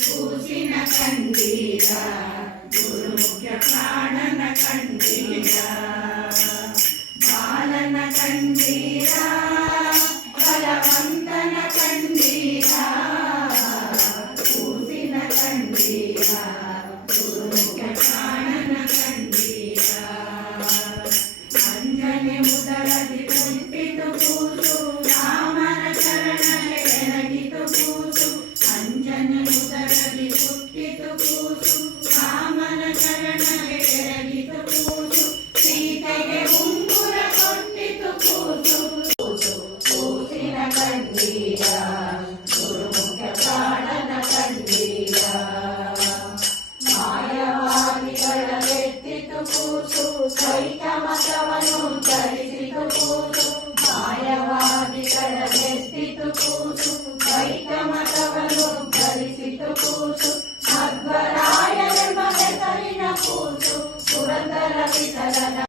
చూసిన కండిగా గురు ముఖ్య ప్రాణన కండిగా బాలన కండిగా ಕಾಮನ ಚರಣ కూసు భద్వరాయ నిర్మల పురందర వితరణ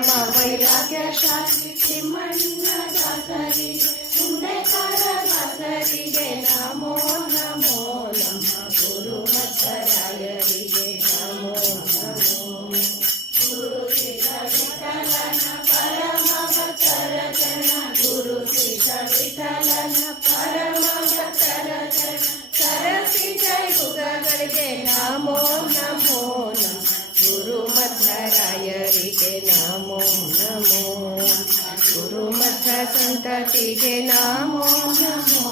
ಪರಮ ವೈರಾಗ್ಯ ಶಾಸ್ತ್ರಿ ತಿಮ್ಮಣ್ಣ ದಾಸರಿ ಪುಣ್ಯಕಾರ ದಾಸರಿಗೆ ನಮೋ ನಮೋ ನಮ್ಮ ಗುರು ಮತ್ತರಾಯರಿಗೆ ನಮೋ ನಮೋ ಗುರು ವಿಠಲನ ಪರಮ ಭಕ್ತರ ಜನ ಗುರು ವಿಠಲನ ಪರಮ ಭಕ್ತರ ಜನ ಸರಸಿ ಜಯ ಯುಗಗಳಿಗೆ ನಮೋ ರಾಯರಿಗೆ ನಮೋ ನಮೋ ಗುರುಮಠ ಸಂತತಿಗೆ ನಮೋ ನಮೋ